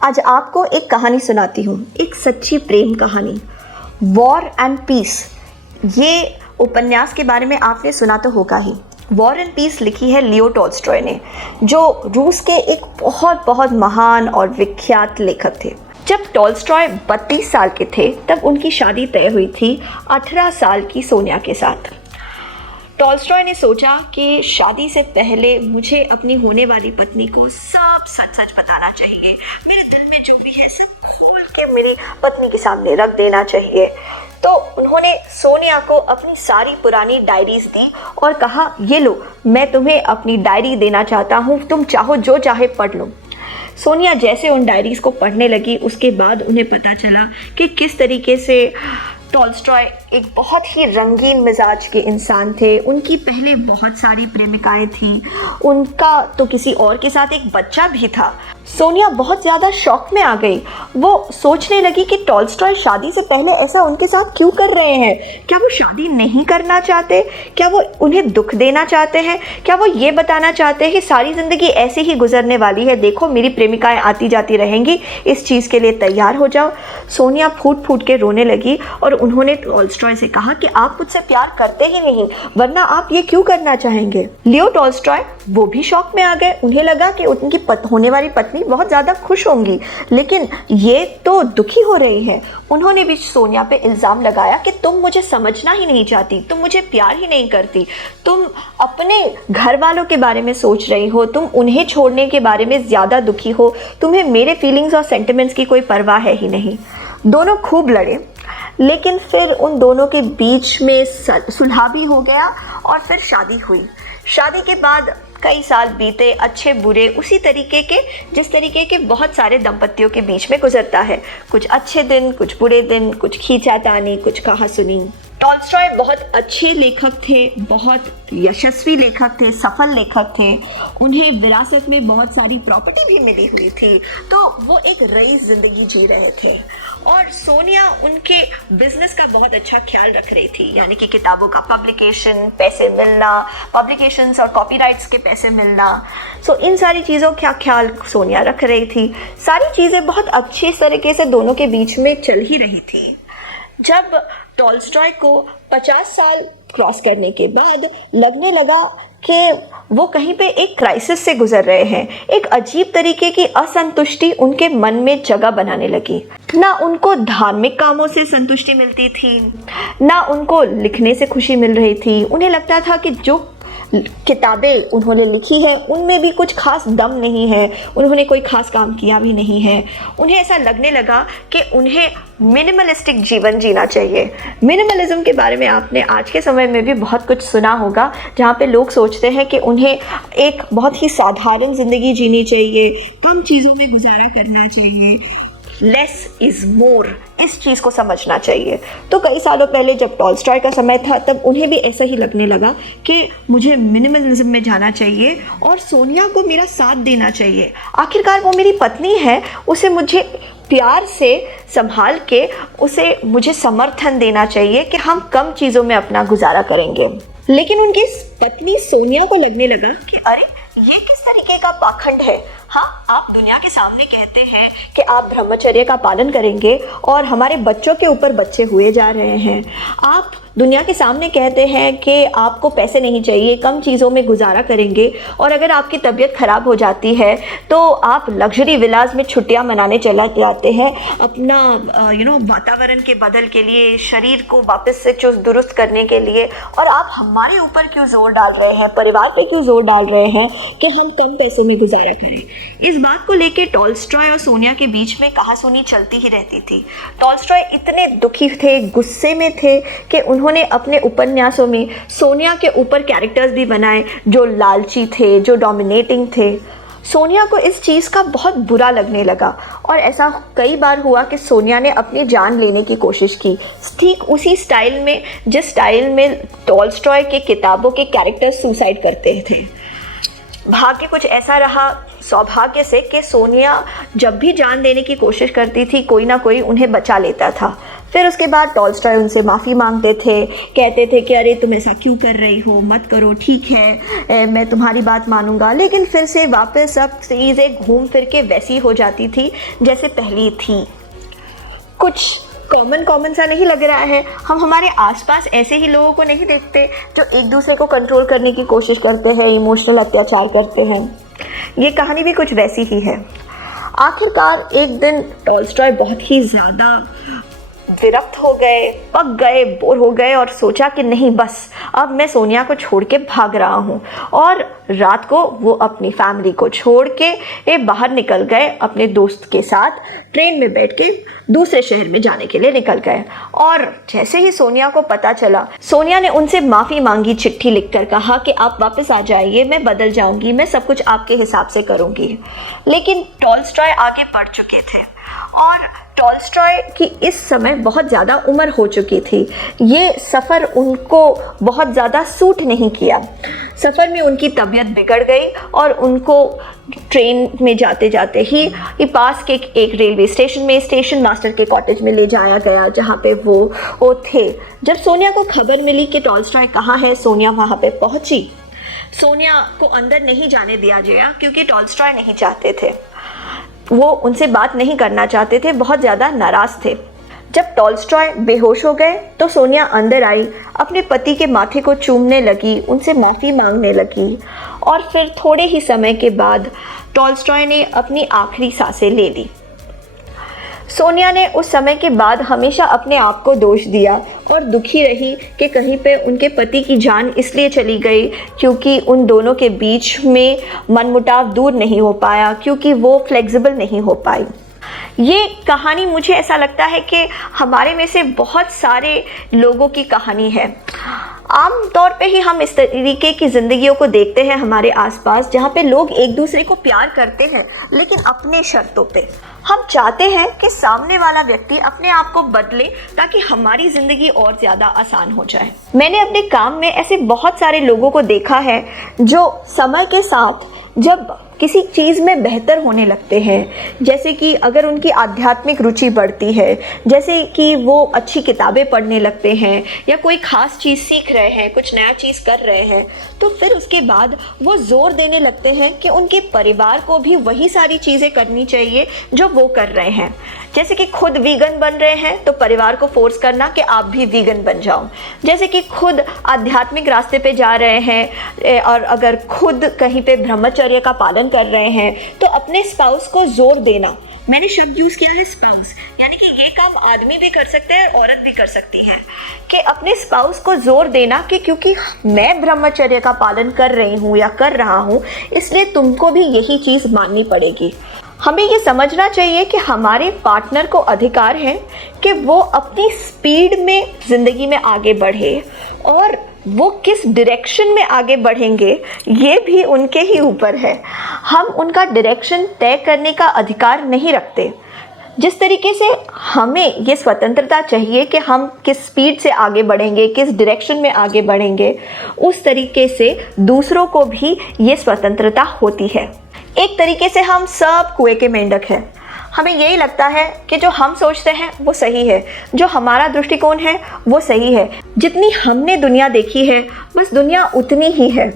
आज आपको एक कहानी सुनाती हूँ, एक सच्ची प्रेम कहानी, वॉर एंड पीस। ये उपन्यास के बारे में आपने सुना तो होगा ही। वॉर एंड पीस लिखी है लियो टॉल्स्टॉय ने, जो रूस के एक बहुत बहुत महान और विख्यात लेखक थे। जब टॉल्स्टॉय 32 साल के थे तब उनकी शादी तय हुई थी 18 साल की सोनिया के साथ। टॉल्स्टॉय ने सोचा कि शादी से पहले मुझे अपनी होने वाली पत्नी को सब सच सच बताना चाहिए। मेरे दिल में जो भी है सब खोल के मेरी पत्नी के सामने रख देना चाहिए। तो उन्होंने सोनिया को अपनी सारी पुरानी डायरीज दी और कहा, ये लो, मैं तुम्हें अपनी डायरी देना चाहता हूँ, तुम चाहो जो चाहे पढ़ लो। सोनिया जैसे उन डायरीज को पढ़ने लगी, उसके बाद उन्हें पता चला कि किस तरीके से टॉल्स्टॉय एक बहुत ही रंगीन मिजाज के इंसान थे। उनकी पहले बहुत सारी प्रेमिकाएं थीं, उनका तो किसी और के साथ एक बच्चा भी था। सोनिया बहुत ज़्यादा शॉक में आ गई। वो सोचने लगी कि टॉल्स्टॉय शादी से पहले ऐसा उनके साथ क्यों कर रहे हैं। क्या वो शादी नहीं करना चाहते? क्या वो उन्हें दुख देना चाहते हैं? क्या वो ये बताना चाहते हैं कि सारी ज़िंदगी ऐसे ही गुजरने वाली है, देखो मेरी प्रेमिकाएं आती जाती रहेंगी, इस चीज़ के लिए तैयार हो जाओ। सोनिया फूट फूट के रोने लगी और उन्होंने टॉल्स्टॉय से कहा कि आप मुझसे प्यार करते ही नहीं, वरना आप ये क्यों करना चाहेंगे। लियो टॉल्स्टॉय वो भी शॉक में आ गए। उन्हें लगा कि उनकी होने वाली पत्नी बहुत ज़्यादा खुश होंगी, लेकिन ये तो दुखी हो रही है। उन्होंने भी सोनिया पे इल्ज़ाम लगाया कि तुम मुझे समझना ही नहीं चाहती, तुम मुझे प्यार ही नहीं करती, तुम अपने घर वालों के बारे में सोच रही हो, तुम उन्हें छोड़ने के बारे में ज़्यादा दुखी हो, तुम्हें मेरे फीलिंग्स और सेंटिमेंट्स की कोई परवाह है ही नहीं। दोनों खूब लड़े, लेकिन फिर उन दोनों के बीच में सुलह भी हो गया और फिर शादी हुई। शादी के बाद कई साल बीते, अच्छे बुरे, उसी तरीके के जिस तरीके के बहुत सारे दंपतियों के बीच में गुजरता है। कुछ अच्छे दिन, कुछ बुरे दिन, कुछ खींचातानी, कुछ कहासुनी। टॉल्स्टॉय बहुत अच्छे लेखक थे, बहुत यशस्वी लेखक थे, सफल लेखक थे। उन्हें विरासत में बहुत सारी प्रॉपर्टी भी मिली हुई थी, तो वो एक रईस जिंदगी जी रहे थे। और सोनिया उनके बिजनेस का बहुत अच्छा ख्याल रख रही थी, यानी कि किताबों का पब्लिकेशन, पैसे मिलना, पब्लिकेशंस और कॉपीराइट्स के पैसे मिलना। सो इन सारी चीज़ों का ख्याल सोनिया रख रही थी। सारी चीज़ें बहुत अच्छे तरीके से दोनों के बीच में चल ही रही थी। जब टॉल्स्टॉय को 50 साल क्रॉस करने के बाद लगने लगा कि वो कहीं पे एक क्राइसिस से गुजर रहे हैं, एक अजीब तरीके की असंतुष्टि उनके मन में जगह बनाने लगी। ना उनको धार्मिक कामों से संतुष्टि मिलती थी, ना उनको लिखने से खुशी मिल रही थी। उन्हें लगता था कि जो किताबें उन्होंने लिखी है उनमें भी कुछ खास दम नहीं है, उन्होंने कोई खास काम किया भी नहीं है। उन्हें ऐसा लगने लगा कि उन्हें मिनिमलिस्टिक जीवन जीना चाहिए। मिनिमलिज्म के बारे में आपने आज के समय में भी बहुत कुछ सुना होगा, जहाँ पे लोग सोचते हैं कि उन्हें एक बहुत ही साधारण ज़िंदगी जीनी चाहिए, कम चीज़ों में गुजारा करना चाहिए, लेस इज़ मोर, इस चीज़ को समझना चाहिए। तो कई सालों पहले जब टॉल्स्टॉय का समय था तब उन्हें भी ऐसा ही लगने लगा कि मुझे मिनिमलिज्म में जाना चाहिए और सोनिया को मेरा साथ देना चाहिए। आखिरकार वो मेरी पत्नी है, उसे मुझे प्यार से संभाल के उसे मुझे समर्थन देना चाहिए कि हम कम चीज़ों में अपना गुजारा करेंगे। लेकिन उनकी पत्नी सोनिया को लगने लगा कि अरे ये किस तरीके का पाखंड है। हाँ, आप दुनिया के सामने कहते हैं कि आप ब्रह्मचर्य का पालन करेंगे और हमारे बच्चों के ऊपर बच्चे हुए जा रहे हैं। आप दुनिया के सामने कहते हैं कि आपको पैसे नहीं चाहिए, कम चीज़ों में गुजारा करेंगे, और अगर आपकी तबीयत ख़राब हो जाती है तो आप लग्जरी विलास में छुट्टियां मनाने चला जाते हैं अपना वातावरण के बदल के लिए, शरीर को वापस से चुस्त दुरुस्त करने के लिए, और आप हमारे ऊपर क्यों जोर डाल रहे हैं, परिवार पे क्यों जोर डाल रहे हैं कि हम कम पैसे में गुजारा करें। इस बात को लेके टॉल्स्टॉय और सोनिया के बीच में कहासुनी चलती ही रहती थी। टॉल्स्टॉय इतने दुखी थे, गुस्से में थे कि उन्होंने अपने उपन्यासों में सोनिया के ऊपर कैरेक्टर्स भी बनाए जो लालची थे, जो डोमिनेटिंग थे। सोनिया को इस चीज़ का बहुत बुरा लगने लगा और ऐसा कई बार हुआ कि सोनिया ने अपनी जान लेने की कोशिश की, ठीक उसी स्टाइल में जिस स्टाइल में टॉल्स्टॉय के किताबों के कैरेक्टर्स सुसाइड करते थे। भाग्य कुछ ऐसा रहा, सौभाग्य से, कि सोनिया जब भी जान देने की कोशिश करती थी कोई ना कोई उन्हें बचा लेता था। फिर उसके बाद टॉल्स्टॉय उनसे माफ़ी मांगते थे, कहते थे कि अरे तुम ऐसा क्यों कर रही हो, मत करो, ठीक है मैं तुम्हारी बात मानूंगा। लेकिन फिर से वापस सब चीज़ें घूम फिर के वैसी हो जाती थी जैसे पहली थी। कुछ कॉमन सा नहीं लग रहा है? हम हमारे आसपास ऐसे ही लोगों को नहीं देखते जो एक दूसरे को कंट्रोल करने की कोशिश करते हैं, इमोशनल अत्याचार करते हैं? ये कहानी भी कुछ वैसी ही है। आखिरकार एक दिन टॉल्स्टॉय बहुत ही ज़्यादा विरक्त हो गए, पक गए, बोर हो गए और सोचा कि नहीं बस अब मैं सोनिया को छोड़ के भाग रहा हूँ। और रात को वो अपनी फैमिली को छोड़ के बाहर निकल गए, अपने दोस्त के साथ ट्रेन में बैठ के दूसरे शहर में जाने के लिए निकल गए। और जैसे ही सोनिया को पता चला, सोनिया ने उनसे माफ़ी मांगी, चिट्ठी लिखकर कहा कि आप वापस आ जाइए, मैं बदल जाऊंगी, मैं सब कुछ आपके हिसाब से करूंगी। लेकिन टॉल्स्टॉय आगे बढ़ चुके थे और टॉल्स्टॉय की इस समय बहुत ज़्यादा उम्र हो चुकी थी। ये सफ़र उनको बहुत ज़्यादा सूट नहीं किया। सफ़र में उनकी तबीयत बिगड़ गई और उनको ट्रेन में जाते जाते ही पास के एक रेलवे स्टेशन में स्टेशन मास्टर के कॉटेज में ले जाया गया, जहाँ पे वो थे। जब सोनिया को खबर मिली कि टॉल्स्टॉय कहाँ है, सोनिया वहाँ पे पहुँची। सोनिया को अंदर नहीं जाने दिया गया क्योंकि टॉल्स्टॉय नहीं चाहते थे, वो उनसे बात नहीं करना चाहते थे, बहुत ज़्यादा नाराज़ थे। जब टॉल्स्टॉय बेहोश हो गए तो सोनिया अंदर आई, अपने पति के माथे को चूमने लगी, उनसे माफ़ी मांगने लगी। और फिर थोड़े ही समय के बाद टॉल्स्टॉय ने अपनी आखिरी सांसें ले ली। सोनिया ने उस समय के बाद हमेशा अपने आप को दोष दिया और दुखी रही कि कहीं पे उनके पति की जान इसलिए चली गई क्योंकि उन दोनों के बीच में मनमुटाव दूर नहीं हो पाया, क्योंकि वो फ्लेक्सिबल नहीं हो पाई। ये कहानी मुझे ऐसा लगता है कि हमारे में से बहुत सारे लोगों की कहानी है। आम तौर पे ही हम इस तरीके की ज़िंदगियों को देखते हैं हमारे आसपास, जहाँ पे लोग एक दूसरे को प्यार करते हैं लेकिन अपने शर्तों पे। हम चाहते हैं कि सामने वाला व्यक्ति अपने आप को बदले ताकि हमारी ज़िंदगी और ज़्यादा आसान हो जाए। मैंने अपने काम में ऐसे बहुत सारे लोगों को देखा है जो समय के साथ जब किसी चीज़ में बेहतर होने लगते हैं, जैसे कि अगर उनकी आध्यात्मिक रुचि बढ़ती है, जैसे कि वो अच्छी किताबें पढ़ने लगते हैं या कोई ख़ास चीज़ सीख रहे हैं, कुछ नया चीज़ कर रहे हैं, तो फिर उसके बाद वो ज़ोर देने लगते हैं कि उनके परिवार को भी वही सारी चीज़ें करनी चाहिए जो वो कर रहे हैं। जैसे कि खुद वीगन बन रहे हैं तो परिवार को फोर्स करना कि आप भी वीगन बन जाओ। जैसे कि खुद आध्यात्मिक रास्ते पे जा रहे हैं और अगर खुद कहीं पे ब्रह्मचर्य का पालन कर रहे हैं तो अपने स्पाउस को जोर देना। मैंने शब्द यूज़ किया है स्पाउस, यानी कि ये काम आदमी भी कर सकते हैं, औरत भी कर सकती है, कि अपने स्पाउस को जोर देना कि क्योंकि मैं ब्रह्मचर्य का पालन कर रही हूँ या कर रहा हूँ, इसलिए तुमको भी यही चीज़ माननी पड़ेगी। हमें ये समझना चाहिए कि हमारे पार्टनर को अधिकार है कि वो अपनी स्पीड में ज़िंदगी में आगे बढ़े और वो किस डायरेक्शन में आगे बढ़ेंगे ये भी उनके ही ऊपर है। हम उनका डायरेक्शन तय करने का अधिकार नहीं रखते। जिस तरीके से हमें ये स्वतंत्रता चाहिए कि हम किस स्पीड से आगे बढ़ेंगे, किस डायरेक्शन में आगे बढ़ेंगे, उस तरीके से दूसरों को भी ये स्वतंत्रता होती है। एक तरीके से हम सब कुएं के मेंढक हैं। हमें यही लगता है कि जो हम सोचते हैं वो सही है, जो हमारा दृष्टिकोण है वो सही है। जितनी हमने दुनिया देखी है बस दुनिया उतनी ही है।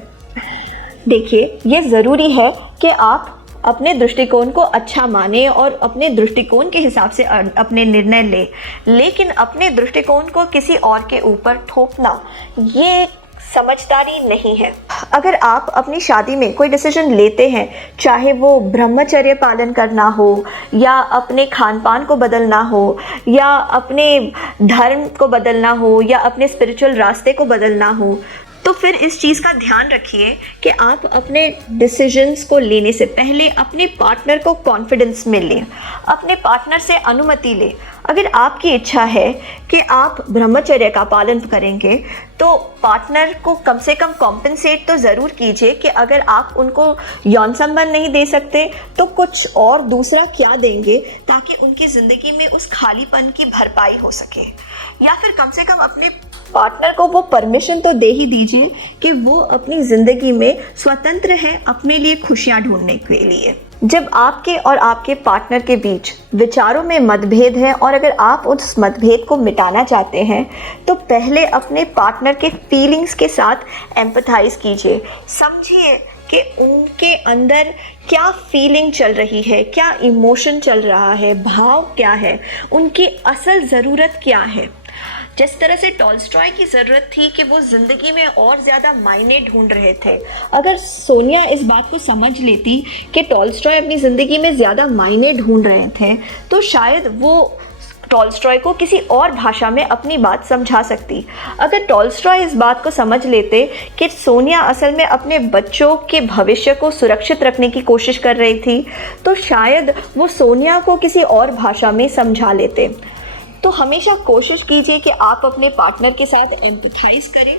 देखिए, ये ज़रूरी है कि आप अपने दृष्टिकोण को अच्छा माने और अपने दृष्टिकोण के हिसाब से अपने निर्णय ले, लेकिन अपने दृष्टिकोण को किसी और के ऊपर थोपना ये समझदारी नहीं है। अगर आप अपनी शादी में कोई डिसीजन लेते हैं, चाहे वो ब्रह्मचर्य पालन करना हो या अपने खान पान को बदलना हो या अपने धर्म को बदलना हो या अपने स्पिरिचुअल रास्ते को बदलना हो, तो फिर इस चीज़ का ध्यान रखिए कि आप अपने डिसीजंस को लेने से पहले अपने पार्टनर को कॉन्फिडेंस में लें, अपने पार्टनर से अनुमति लें। अगर आपकी इच्छा है कि आप ब्रह्मचर्य का पालन करेंगे तो पार्टनर को कम से कम कॉम्पेंसेट तो ज़रूर कीजिए कि अगर आप उनको यौन संबंध नहीं दे सकते तो कुछ और दूसरा क्या देंगे ताकि उनकी ज़िंदगी में उस खालीपन की भरपाई हो सके। या फिर कम से कम अपने पार्टनर को वो परमिशन तो दे ही दीजिए कि वो अपनी ज़िंदगी में स्वतंत्र है अपने लिए खुशियाँ ढूंढने के लिए। जब आपके और आपके पार्टनर के बीच विचारों में मतभेद है और अगर आप उस मतभेद को मिटाना चाहते हैं तो पहले अपने पार्टनर के फीलिंग्स के साथ एम्पथाइज कीजिए। समझिए कि उनके अंदर क्या फीलिंग चल रही है, क्या इमोशन चल रहा है, भाव क्या है, उनकी असल ज़रूरत क्या है। जिस तरह से टॉल्स्टॉय की ज़रूरत थी कि वो ज़िंदगी में और ज़्यादा मायने ढूंढ रहे थे, अगर सोनिया इस बात को समझ लेती कि टॉल्स्टॉय अपनी ज़िंदगी में ज़्यादा मायने ढूंढ रहे थे तो शायद वो टॉल्स्टॉय को किसी और भाषा में अपनी बात समझा सकती। अगर टॉल्स्टॉय इस बात को समझ लेते कि सोनिया असल में अपने बच्चों के भविष्य को सुरक्षित रखने की कोशिश कर रही थी तो शायद वो सोनिया को किसी और भाषा में समझा लेते। तो हमेशा कोशिश कीजिए कि आप अपने पार्टनर के साथ एम्पथाइज करें,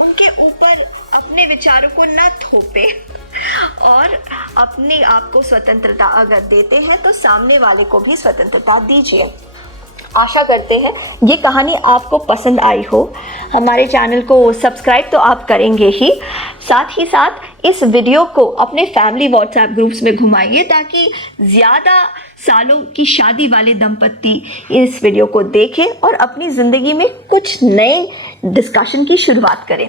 उनके ऊपर अपने विचारों को ना थोपें और अपने आप को स्वतंत्रता अगर देते हैं तो सामने वाले को भी स्वतंत्रता दीजिए। आशा करते हैं ये कहानी आपको पसंद आई हो। हमारे चैनल को सब्सक्राइब तो आप करेंगे ही, साथ ही साथ इस वीडियो को अपने फैमिली व्हाट्सएप ग्रुप्स में घुमाइए ताकि ज़्यादा सालों की शादी वाले दंपत्ति इस वीडियो को देखें और अपनी ज़िंदगी में कुछ नए डिस्कशन की शुरुआत करें।